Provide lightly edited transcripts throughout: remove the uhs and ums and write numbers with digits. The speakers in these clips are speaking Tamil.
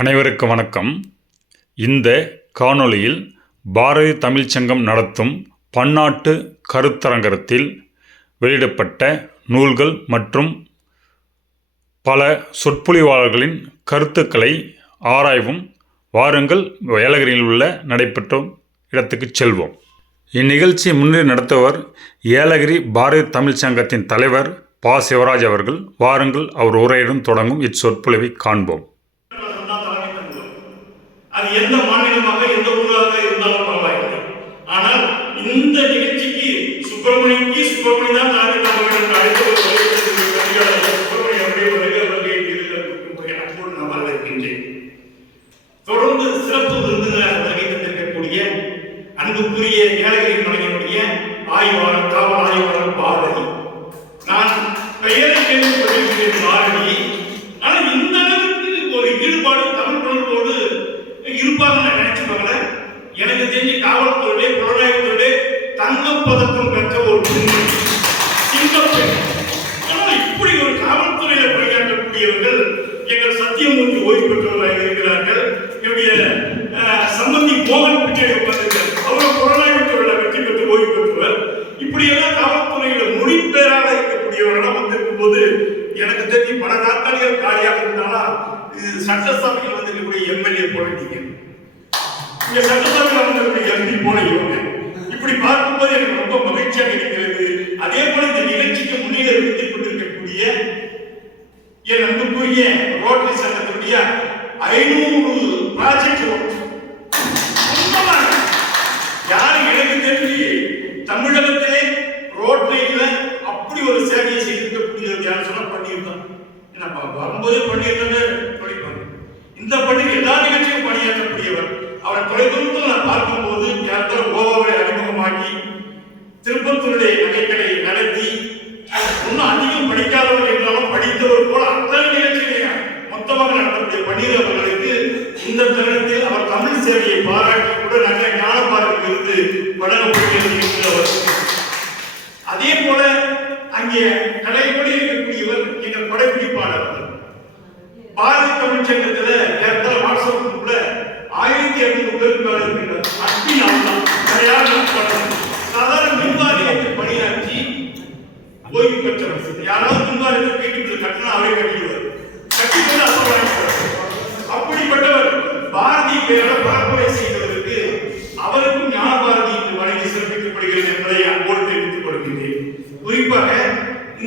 அனைவருக்கும் வணக்கம். இந்த காணொளியில் பாரதி தமிழ்ச் சங்கம் நடத்தும் பன்னாட்டு கருத்தரங்கத்தில் வெளியிடப்பட்ட நூல்கள் மற்றும் பல சொற்பொழிவாளர்களின் கருத்துக்களை ஆராய்வும். வாருங்கள், ஏலகிரியில் உள்ள நடைபெற்ற இடத்துக்கு செல்வோம். இந்நிகழ்ச்சியை முன்னிலை நடத்துவர் ஏலகிரி பாரதி தமிழ்ச் சங்கத்தின் தலைவர் பா. சிவராஜ் அவர்கள். வாருங்கள், அவர் உரையுடன் தொடங்கும் இச்சொற்பொழிவை காண்போம். அது எந்த மாநிலமாக எந்த ஊராக இருந்தாலும் பரவாயில்லை. ஆனால் இந்த நிகழ்ச்சிக்கு சுப்பிரமணியம் தான் நாங்கள் என்று அழைத்து நான் வரவேற்கின்றேன். தொடர்ந்து சிறப்பு விருந்தினராக வருகை தந்திருக்கக்கூடிய அன்புக்குரிய ஏலகிரி மலையினுடைய ஆய்வாளர், காவல் ஆய்வாளர் பாரதி. நான் பெயரை கேள்விப்பட்டிருக்கிறேன் பாரதி. ஆனால் இந்த அளவுக்கு ஒரு ஈடுபாடு தமிழ் பண்போடு இருப்பாங்க நினைச்சுப்பாங்க. எனக்கு தெரிஞ்சு காவல்துறையிலே புலனாய்வுத்துறையிலே தங்கப்பதக்கம் பெற்ற ஒரு பெண், சிங்கப்பெண். ஆனால் இப்படி ஒரு காவல்துறையில பணியாற்றக்கூடியவர்கள் எங்கள் சத்தியமூர்த்தி ஓய்வு பெற்றவர்களாக இருக்கிறார்கள். என்னுடைய சம்பந்தி மோகன் பின்னாடி உட்கார்ந்திருக்கார். அவர் புலனாய்வுத்துறையில வெற்றி பெற்று ஓய்வு பெற்றவர். இப்படியெல்லாம் காவல்துறையில மொழிபெயராக இருக்கக்கூடியவர்களாக வந்திருக்கும் போது எனக்கு தெரிஞ்சு பல நாட்களில் காலியாக இருந்தாலும் சட்டசபையில் வந்திருக்கக்கூடிய எம்எல்ஏ போல நீங்க, இங்க சட்டசபையில் வந்திருக்கக்கூடிய எம்பி போல இவங்க. இப்படி பார்க்கும்போது எனக்கு ரொம்ப மகிழ்ச்சியாக இருக்கிறது. அதே போல இந்த நிகழ்ச்சிக்கு முன்னிலை வைத்துக் கொண்டிருக்கக்கூடிய என் அன்புக்குரிய ரோட்டரி சங்கத்தினுடைய 500 ப்ராஜெக்ட் யாரு எனக்கு தெரிஞ்சு தமிழகத்திலே ரோட்டரியில அப்படி ஒரு சேவையை செய்திருக்கக்கூடியது யார் சொன்னா பண்ணியிருந்தோம். வரும்போதே பண்ணியிருந்தது படிப்பாங்க. இந்த பள்ளியில் எல்லா நிகழ்ச்சியும் பணியாற்றக்கூடியவர். அவரை தொலைதூரத்தில் நான் பார்க்கும்போது யாருக்கும் கோவாவை அறிமுகமாக்கி திருப்பத்தூருடைய நகைக்கடை நடத்தி இன்னும் அதிகம் படிக்காதவர் என்றாலும் படித்தவர் போல அத்தனை நிகழ்ச்சிகளையும் மொத்தமாக நடத்தக்கூடிய பன்னீர் அவர்களுக்கு இந்த தருணத்தில் அவர் தமிழ் சேவையை பாராட்டி கூட நல்ல ஞானபாரதி விருது வழங்கப்படுகிறது. அதே போல அங்கே கடைப்படி இருக்கக்கூடியவர் எங்கள் படைப்பிடிப்பாளர். பாரதி தமிழ் சங்கத்துல ஏற்கனவே வாட்ஸ்அப் குரூப்ல 1200 பேருக்கு மேல இருக்கிறார். அட்மின் அவர்தான், சாதாரண மின்வாரியத்தில் பணியாற்றி ஓய்வு பெற்றவர். யாராவது மின்வாரியத்தில் கேட்டு கட்டணம் அவரே கட்டிடுவார். கட்டிட்டு அப்படிப்பட்டவர் பாரதி பெயரால பரப்புரை செய்வதற்கு அவருக்கும் ஞானபாரதி என்று வழங்கி சிறப்பிக்கப்படுகிறது என்பதை அன்போடு தெரிவித்துக் கொள்கின்றேன். குறிப்பாக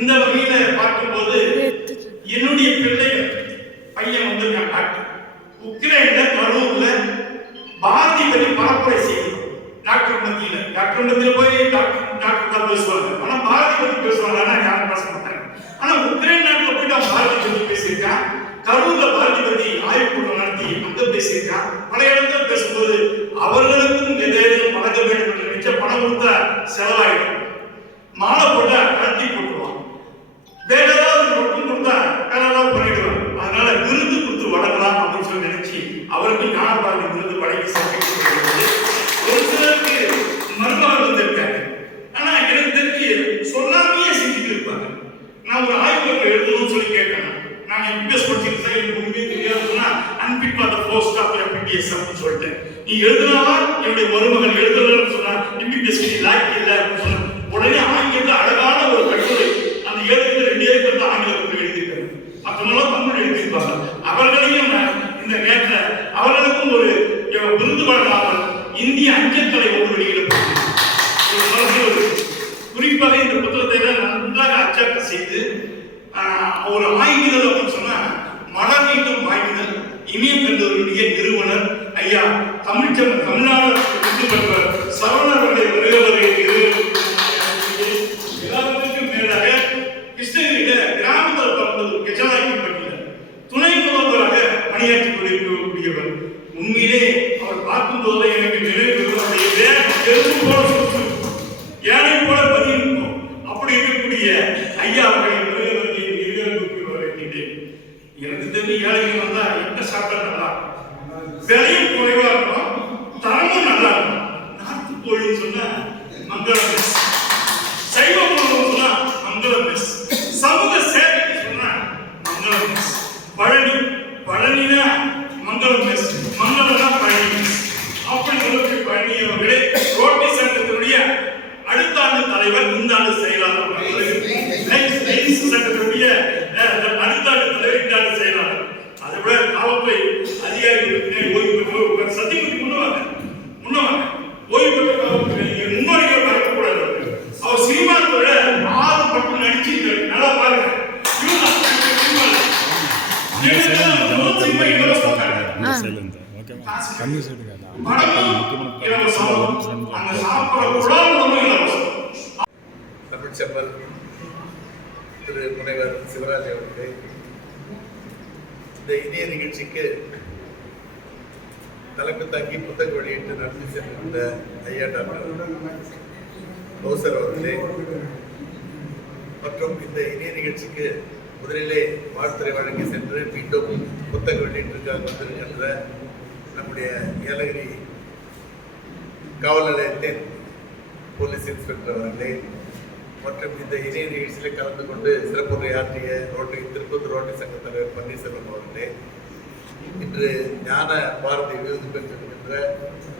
இந்த வகையில பார்க்கும்போது என்னுடைய பிள்ளைகள் பையன் வந்து உக்ரைன்ல கரூர்ல பாரதி பற்றி பரப்புரை செய்யும். டாக்டர் மத்தியில போய் டாக்டர் தான் பேசுவாங்க. ஆனா பாரதி பற்றி பேசுவாங்க, யாரும் பேச மாட்டாங்க. ஆனா உக்ரைன் நாட்டில் போயிட்டு அவன் பாரதி பற்றி பேசியிருக்கான். கரூர்ல பாரதி பற்றி ஆய்வு கூட்டம் நடத்தி அங்க பேசியிருக்கான். பல இடத்துல பேசும்போது அவர்களுக்கும் எதையும் வழங்க வேண்டும் என்று நினைச்ச பணம் கொடுத்தா செலவாயிடும். மாலை போட்டா கட்டி போட்டுருவான். வேற ஏதாவது ரொட்டும் கொடுத்தா வேற ஏதாவது பண்ணிடுவான். அதனால விருது கொடுத்து வழங்கலாம் அப்படின்னு சொல்லி நினைச்சு அவருக்கு ஞானபாரதி விருது வழங்கி சமைக்கப்படுகிறது. ஒரு சிலருக்கு மருமகள் வந்திருக்காங்க. ஆனா எனக்கு தெரிஞ்சு சொல்லாமையே செஞ்சுட்டு இருப்பாங்க. நான் ஒரு ஆய்வுகளை எழுதணும்னு சொல்லி கேட்கணும். நான் எம்பிஎஸ் படிச்சிருக்கேன், எனக்கு உண்மையே தெரியாதுன்னா unfit for the post of MBBS அப்படின்னு சொல்லிட்டேன். நீ எழுதுனாவா என்னுடைய மருமகன் எழுதலன்னு சொன்னா எம்பிபிஎஸ் நீ லாய்க்கு இல்லை அப்படின்னு சொன்ன உடனே ஆங்கிலத்தில் அழகான ஒரு கட்டுரை அந்த 7 2 ஏக்கர் ஆங்கிலத்தில் எழுதியிருக்காங்க. மற்றவங்களும் தமிழ் எழுதியிருப்பாங்க. அவர்களையும் இந்த நேரத்தில் அவர்களுக்கும் ஒரு விருது வழங்காமல் இந்திய அஞ்சல்தலை ஒன்று வெளியிடப்பட்டது. குறிப்பாக இந்த புத்தகத்தை நன்றாக அச்சாக்க செய்து ஒரு ஆய்வுதல் அப்படின்னு சொன்னா மலர் நீட்டும் ஆய்வுதல் இமயக்கல்லூரியுடைய நிறுவனர் ஐயா தமிழ்நாடு விருது பெற்றவர் சரவணர் அவர்களை எல்லாத்துக்கும் மேலாக கிருஷ்ணகிரியில கிராமத்தில் பிறந்தது கெஜலாய்க்கப்பட்டியல துணை முதல்வராக பணியாற்றிக் கொண்டிருக்கக்கூடியவர். உண்மையிலே அவர் பார்க்கும்போது எனக்கு நினைவு ஏழை போல பதியிருக்கும். அப்படி இருக்கக்கூடிய ஐயா அவர்களை எனக்கு தெரிஞ்சு ஏழைகள் வந்தா எங்க சாப்பிட்டா நல்லா விலையும் குறைவா இருக்கும், தரமும் நல்லா இருக்கும். நாட்டு கோழின்னு சொன்னா மங்கள மெஸ், சைவ உணவு சொன்னா மங்கள மெஸ், சமூக சேவைக்கு சொன்னா மங்கள மெஸ், பழனினா மங்களம் மெஸ், மங்களம்னா பழனி அப்படி சொல்லி பழனியவர்களே ரோட்டரி சங்கத்தினுடைய அடுத்த ஆண்டு தலைவர், இந்த ஆண்டு செயலாளர், சங்கத்தினுடைய அடுத்த ஆண்டு தலைவர், இந்த ஆண்டு செயலாளர். அதை விட காவல்துறை அதிகாரிகள் ஓய்வு பெற்று சத்தியமூர்த்தி முன்னுவாங்க ஓய்வு பெற்ற காவல்துறை முன்னோடிகள் மறக்கக்கூடாது. அவர் சினிமா துறை 6 படம் நடிச்சிருக்காரு. நல்லா பாருங்க. தமிழ் செம்மல் திரு முனைவர் சிவராஜ் அவர்களே, இந்த இனிய நிகழ்ச்சிக்கு தலைமை தாங்கி புத்தக வெளியிட்டு நடத்தி சென்றிருந்த ஐயா டாக்டர் கௌசர் அவர்களே மற்றும் இந்த இனிய நிகழ்ச்சிக்கு முதலிலே வாழ்த்துறை வழங்கி சென்று மீண்டும் புத்தக வெளியீட்டிற்காக வந்திருக்கின்ற நம்முடைய ஏலகிரி காவல் நிலையத்தின் போலீஸ் இன்ஸ்பெக்டர் அவர்களே மற்றும் இந்த இணைய நிகழ்ச்சியில் கலந்து கொண்டு சிறப்புரையாற்றிய திருப்பத்தூர் ரோட்டரி சங்க தலைவர் பன்னீர்செல்வம் அவர்களே, இன்று ஞான பாரதி விருது பெற்றிருக்கின்ற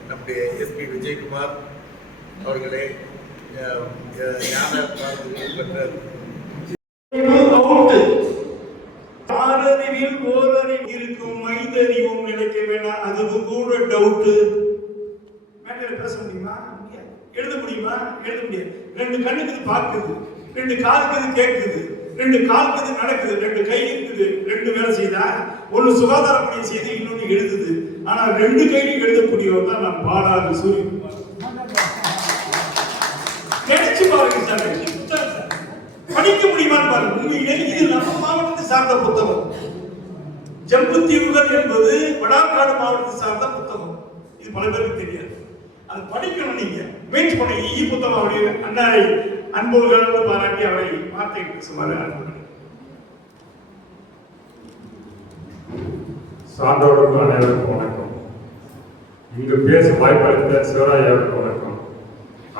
நம்முடைய எஸ்பி விஜயகுமார் அவர்களே, ஞான பாரதி விருது பெற்ற ஆறறிவில் ஓரறிவு இருக்கும், மைதறிவும் நினைக்க வேண்டாம், அதுவும் கூட டவுட்டு. மேடையில் பேச முடியுமா? எழுத முடியுமா? எழுத முடியாது. 2 கண்ணுக்கு பார்க்குது, 2 காலுக்கு கேட்குது, 2 காலுக்கு நடக்குது, 2 கை இருக்குது, 2 வேலை செய்தா, ஒன்று சுகாதார பணி செய்து இன்னொன்று எழுதுது. ஆனா 2 கையிலும் எழுதக்கூடியவர் தான் நான் பாடாது சூரியன். நினைச்சு பாருங்க சார், படிக்க முடியுமான்னு பாருங்க. உண்மையிலே இது நம்ம மாவட்டத்தை சார்ந்த புத்தகம். ஜம்புத்தீவுகள் என்பது வடாக்காடு மாவட்டத்தை சார்ந்த புத்தகம். இது பல பேருக்கு தெரியாது. அது படிக்கணும். நீங்க முயற்சி பண்ணி புத்தகம் அவருடைய அண்ணாரை அன்புகள் பாராட்டி அவரை வார்த்தை சுமார் சான்றோருக்கு அனைவருக்கும் வணக்கம். இங்கு பேச வாய்ப்பளித்த சிவராஜாவுக்கு வணக்கம்.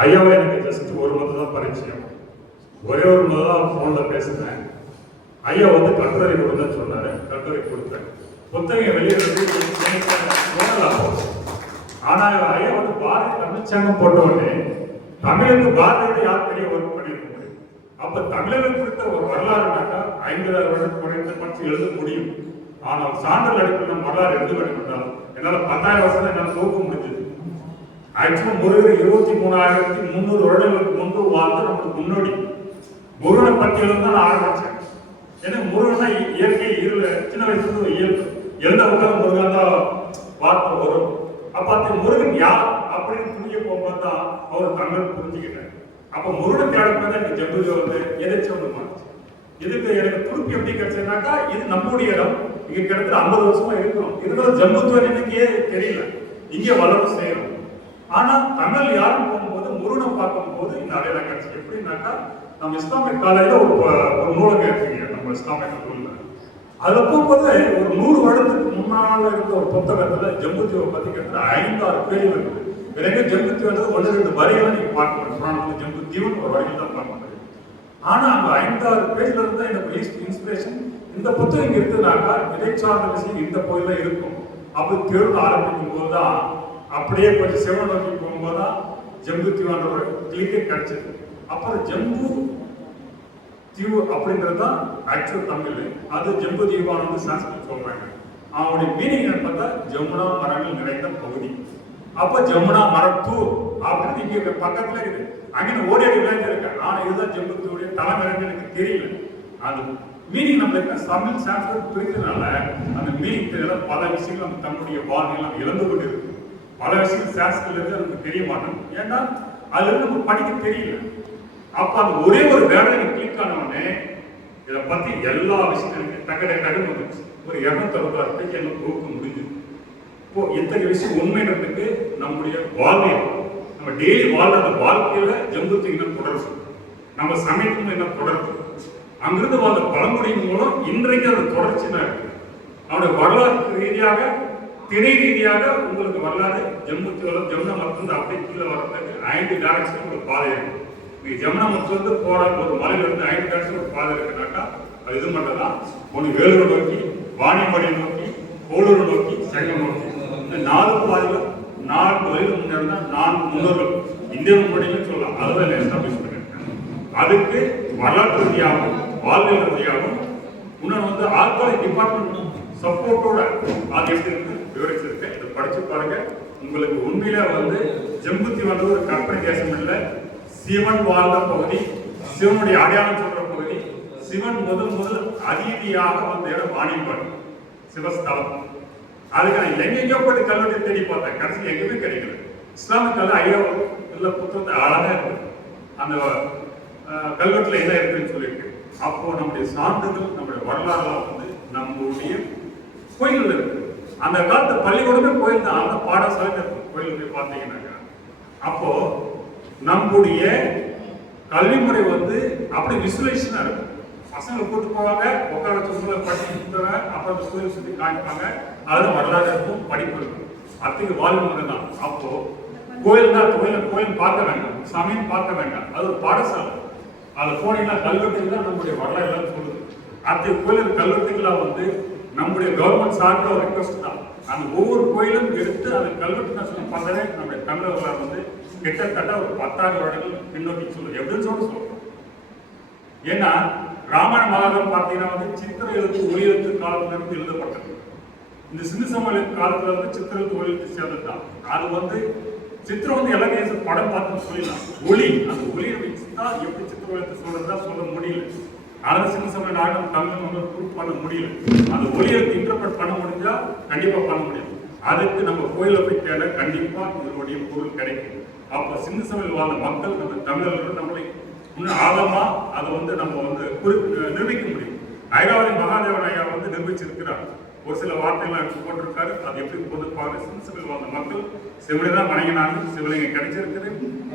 ஐயாவை எனக்கு ஜஸ்ட் ஒரு முறை தான் பரிச்சயம். ஒரே ஒரு முறை தான் ஃபோனில் பேசுகிறேன். ஐயா கட்டுரை கொடுத்தேன்னு சொன்னார். கட்டுரை கொடுத்தேன். புத்தகம் வெளியிடுறது ஆனால் ஐயா பாரதி தமிழ்ச்சங்கம் போட்ட உடனே தமிழுக்கு பாரதியோட யார் பெரிய ஒர்க் பண்ணியிருக்க முடியும். அப்போ தமிழர்கள் குறித்த ஒரு வரலாறுனாக்கா 50,000 வருடத்துக்கு குறைந்த படிச்சு எழுத முடியும். ஆனால் சான்றல் அடிப்படையில் நம்ம வரலாறு எழுத வேண்டும் என்றால் என்னால் 10,000 வருஷம் என்னால் தூக்க முடிஞ்சது. ஆக்சுவலாக முருகர் 23,300 வருடங்களுக்கு முன்பு வாழ்ந்து நமக்கு முன்னோடி. முருகனை பற்றி எழுத தான் நான் ஆரம்பித்தேன். ஏன்னா முருகனா இயற்கை சின்ன வயசுல இயல்பு எந்த உலகம் முருகன் தான் வார்த்தை வரும். அப்ப அந்த முருகன் யார் அப்படின்னு புரிய போகும்போது தான் அவர் தமிழ் புரிஞ்சுக்கிட்டேன். அப்ப முருகன் தேடப்பதான் எனக்கு ஜம்புஜி எதிர்த்து ஒன்று மாறிச்சு. இதுக்கு எனக்கு துருப்பி எப்படி கிடைச்சதுனாக்கா, இது நம்முடைய இடம். இங்க கிட்டத்தட்ட 50 வருஷமா இருக்கிறோம். இருக்கிற ஜம்புத்துவம் எனக்கே தெரியல. இங்கே வளர்ந்து செய்யணும். ஆனா தமிழ் யாரும் போகும்போது முருகனை பார்க்கும்போது இந்த அடையாளம் கிடைச்சி. எப்படின்னாக்கா, நம்ம இஸ்லாமிய காலையில ஒரு நூலகம் இருக்குங்க நம்ம இஸ்லாமிய நூல்ல. அதுல போகும்போது ஒரு 100 வருடத்துக்கு முன்னால இருந்த ஒரு புத்தகத்துல ஜம்புத்தீவை பத்தி கிட்டத்தட்ட 5-6 பேஜ் இருக்குது. எனக்கு ஜம்புத்தீவுன்றது 1-2 வரிகளை நீங்க பார்க்க முடியும். புராணத்துல ஜம்புத்தீவுன்னு ஒரு வரிகள் தான் பார்க்க முடியும். ஆனா அந்த 5-6 பேஜ்ல இருந்தா எனக்கு இன்ஸ்பிரேஷன். இந்த புத்தகம் இங்க இருக்குதுனாக்கா இதை சார்ந்த விஷயம் இந்த கோயில இருக்கும். அப்படி தேர்வு ஆரம்பிக்கும் போதுதான் அப்படியே கொஞ்சம் சிவனை நோக்கி போகும்போதுதான் ஜம்புத்தீவான ஒரு கிளிக்கே கிடைச்சது. அப்புறம் ஜம்பு தீவு அப்படின்றது தான் ஆக்சுவல் தமிழ். அது ஜம்பு தீவானது சான்ஸ்கிரிட் சொல்றாங்க. அவனுடைய மீனிங் பார்த்தா ஜமுனா மரங்கள் நிறைந்த பகுதி. அப்ப ஜமுனா மரத்தூர் அப்படின்னு இங்க பக்கத்துல இருக்குது. அங்கே ஓடிய விளையாட்டு இருக்கேன். ஆனா இதுதான் ஜம்புத்தீவுடைய தலைமைன்னு எனக்கு தெரியல. அது மீனிங் நம்மளுக்கு தமிழ் சான்ஸ்கிரிட் பிரிக்கிறதுனால அந்த மீனிங் தெரியல. பல விஷயங்கள் நம்ம தன்னுடைய வாழ்க்கையில் நம்ம இழந்து கொண்டு இருக்கு. பல விஷயங்கள் சான்ஸ்கிரிட்ல இருந்து நமக்கு தெரிய மாட்டோம். ஏன்னா அதுல இருந்து நம்ம படிக்க தெரியல. அப்ப அந்த ஒரே ஒரு வேலை கிளிக் ஆன உடனே இதை பத்தி எல்லா விஷயங்களும் டக்கு வந்துச்சு. ஒரு 266 பேஜ் எல்லாம் தொகுக்க முடிஞ்சது. இப்போ இத்தகைய விஷயம் உண்மைன்றதுக்கு நம்முடைய வாழ்வியல், நம்ம டெய்லி வாழ்ற அந்த வாழ்க்கையில ஜம்புத்தீவு என்ன தொடர்பு, நம்ம சமயத்துல என்ன தொடர்பு, அங்கிருந்து வாழ்ந்த பழங்குடியின் மூலம் இன்றைக்கு அந்த தொடர்ச்சி தான் இருக்கு. அவனுடைய வரலாற்று ரீதியாக திரை ரீதியாக உங்களுக்கு வரலாறு ஜம்புத்தீவுல ஜமுனா மரத்துல அப்படியே கீழே வர்றதுக்கு 5 டைரக்ஷன் ஒரு பாதை இருக்கு. நீங்க ஜமுனா மரத்துல போற ஒரு மலையில இருந்து 5 டைரக்ஷன் ஒரு பாதை இருக்குனாக்கா அது இது மட்டும் தான். ஒன்று வேலூரை நோக்கி, வாணியம்பாடியை நோக்கி, கோளூரை நோக்கி, சங்கம் நோக்கி இந்த 4 பாதையிலும் 4 வயது முன்னேறினா 4 முன்னோர்கள் இந்திய முன்னோடிகள் சொல்லலாம். அதுதான் எஸ்டாப்ளிஷ் பண்ணிருக்காங்க. அதுக்கு வரலாற்று ரீதியாகவும் வாழ்வியல் ரீதியாகவும் இன்னொன்று வந்து ஆர்காலஜி டிபார்ட்மெண்ட் சப்போர்ட்டோட அது எப்படி இருக்கு விவரிச்சிருக்கேன். இதை படிச்சு பாருங்க. உங்களுக்கு உண்மையில வந்து ஜம்புத்தி வந்து ஒரு கற்பனை தேசம் இல்லை. சிவன் வாழ்ந்த பகுதி, சிவனுடைய அடையாளம் சொல்ற பகுதி, சிவன் முதல் அதிதியாக வந்த இடம் வாணியம்பாடி சிவஸ்தலம். அதுக்கு நான் எங்கெங்கயோ போய் கல்வெட்டை தேடி பார்த்தேன். கடைசி எங்கேயுமே கிடைக்கல. இஸ்லாமிக் கல்வி ஐயோ இல்ல புத்தகத்தை அழகா இருக்கு. அந்த கல்வெட்டுல என்ன இருக்குன்னு சொல்லியிருக்கு. அப்போ நம்முடைய சான்றுகள், நம்முடைய வரலாறுலாம் வந்து நம்மளுடைய கோயில் இருக்கு. அந்த காலத்து பள்ளிக்கூடமே கோயில் தான். அந்த பாடசாலை இருக்கும் கோயில் போய் பார்த்தீங்கன்னாக்கா. அப்போ நம்முடைய கல்விமுறை வந்து அப்படி விசுவலைசேஷனா இருக்கும். பசங்களை கூட்டு போவாங்க, உட்கார வச்சு படிச்சுட்டு அப்புறம் அந்த கோயில் சுற்றி காமிப்பாங்க. அதுதான் வரலாறு இருக்கும், படிப்பு இருக்கும். அதுக்கு வாழ்முறை தான். அப்போ கோயில் தான் கோயில் பார்க்க வேண்டாம், சாமியும் பார்க்க வேண்டாம். அது ஒரு பாடசாலை. அதில் போனீங்கன்னா கல்வெட்டுக்கு தான் நம்முடைய வரலாறு எல்லாம் சொல்லுது. அடுத்த கோயில் கல்வெட்டுகளா வந்து நம்முடைய கவர்மெண்ட் சார்பில் ஒரு ரிக்வஸ்ட் தான். அந்த ஒவ்வொரு கோயிலும் எடுத்து அந்த கல்வெட்டு நான் சொல்லி பார்த்ததே நம்முடைய தமிழ் வரலாறு வந்து கிட்டத்தட்ட ஒரு 10,000 வருடங்கள் பின்னோக்கி சொல்லுது. எப்படின்னு சொல்றோம். ஏன்னா ராமாயண மகாபாரதம் பார்த்தீங்கன்னா வந்து சித்திர எழுத்து ஒளி எழுத்து காலத்திலிருந்து எழுதப்பட்டது. இந்த சிந்து சமவெளி காலத்துல வந்து சித்திர எழுத்து ஒளி எழுத்து சேர்ந்தது தான். அது வந்து சித்திரம் வந்து எல்லாமே படம் பார்த்து சொல்லிடலாம். ஒளி, அந்த ஒளியை வச்சு தான் எப்படி சித்திர எழுத்து சொல்றதா சொல்ல முடியல. அதை சிந்து சமவெளி நாடகம் தமிழ் வந்து ப்ரூவ் பண்ண முடியல. அந்த ஒளி எழுத்து இன்டர்பிரட் பண்ண முடிஞ்சா கண்டிப்பா பண்ண முடியும். அதுக்கு நம்ம கோயில போய் தேட கண்டிப்பா இதனுடைய பொருள் கிடைக்கும். அப்ப சிந்து சமவெளி வாழ்ந்த மக்கள் நம்ம தமிழர்கள் நம்மளை இன்னும் ஆழமா அதை வந்து நம்ம வந்து நிரூபிக்க முடியும். ஐராவதி மகாதேவன் ஐயா வந்து நிரூபிச்சிருக்கிறார். ஒரு சில வார்த்தைகள் எடுத்து போட்டிருக்காரு. அது எப்படி பொதுப்பாக சிந்து சமவெளி வாழ்ந்த மக்கள் சிவனை தான் வணங்கினாங்க, சிவலிங்கம் கிடைச்சிருக்குது.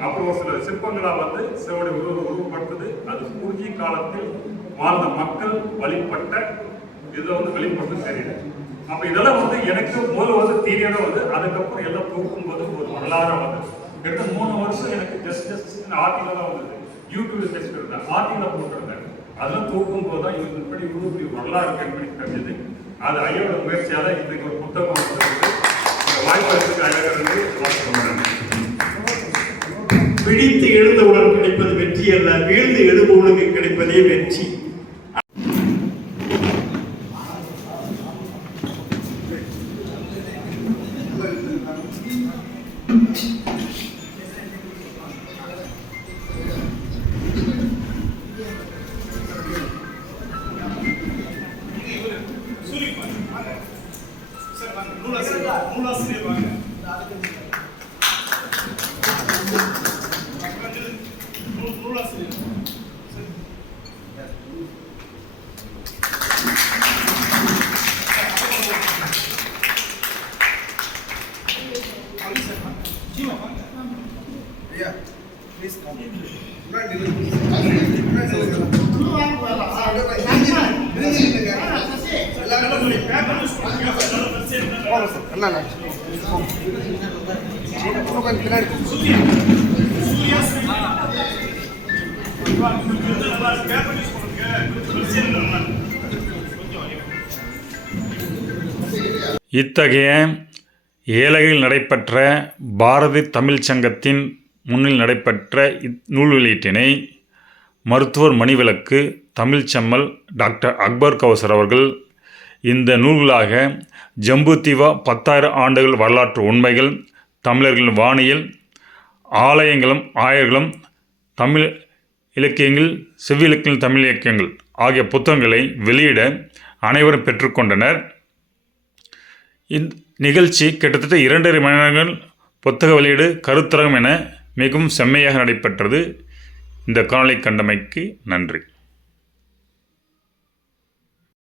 அப்புறம் ஒரு சில சிற்பங்களா வந்து சிவனை உருவப்படுத்துது. அது குறுகிய காலத்தில் வாழ்ந்த மக்கள் வழிபட்ட இதை வந்து வெளிப்பட்டு தெரியல. அப்ப இதெல்லாம் வந்து எனக்கு முதல்ல வந்து தீரியதான் வந்து அதுக்கப்புறம் எல்லாம் தூக்கும் போது ஒரு வரலாறா வந்து கிட்ட 3 வருஷம் எனக்கு ஜஸ்ட் ஆர்டிகல் தான் வந்தது. யூடியூப்ல பேசிட்டு ஆர்டிகல போட்டிருந்தேன். அதெல்லாம் தூக்கும் போது தான் இது இப்படி இவ்வளவு வரலாறு கண்படி தெரிஞ்சது. அது ஐயோட முயற்சியால இதுக்கு ஒரு புத்தகம் வாய்ப்பு அழகிறது. பிடித்து எழுந்தவுடன் கிடைப்பது வெற்றி அல்ல, வீழ்ந்து எழுபவனுக்கு கிடைப்பதே வெற்றி. Please come. இத்தகைய ஏலகிரியில் நடைபெற்ற பாரதி தமிழ்ச் சங்கத்தின் முன்னில் நடைபெற்ற நூல் வெளியீட்டினை மருத்துவர் மணிவிளக்கு, தமிழ்ச்செம்மல் டாக்டர் அக்பர் கௌசர் அவர்கள் இந்த நூல்களாக ஜம்புத்தீவா 10,000 ஆண்டுகள் வரலாற்று உண்மைகள், தமிழர்களின் வானியல், ஆலயங்களும் ஆயர்களும், தமிழ் இலக்கியங்கள், செவ்விலக்கியங்கள், தமிழ் இலக்கியங்கள் ஆகிய புத்தகங்களை வெளியிட அனைவரும் பெற்றுக்கொண்டனர். நிகழ்ச்சி கிட்டத்தட்ட 2.5 மணி நேரங்கள் புத்தக வெளியீடு கருத்தரங்கம் என மிகவும் செம்மையாக நடைபெற்றது. இந்த காணொளி கண்டமைக்கு நன்றி.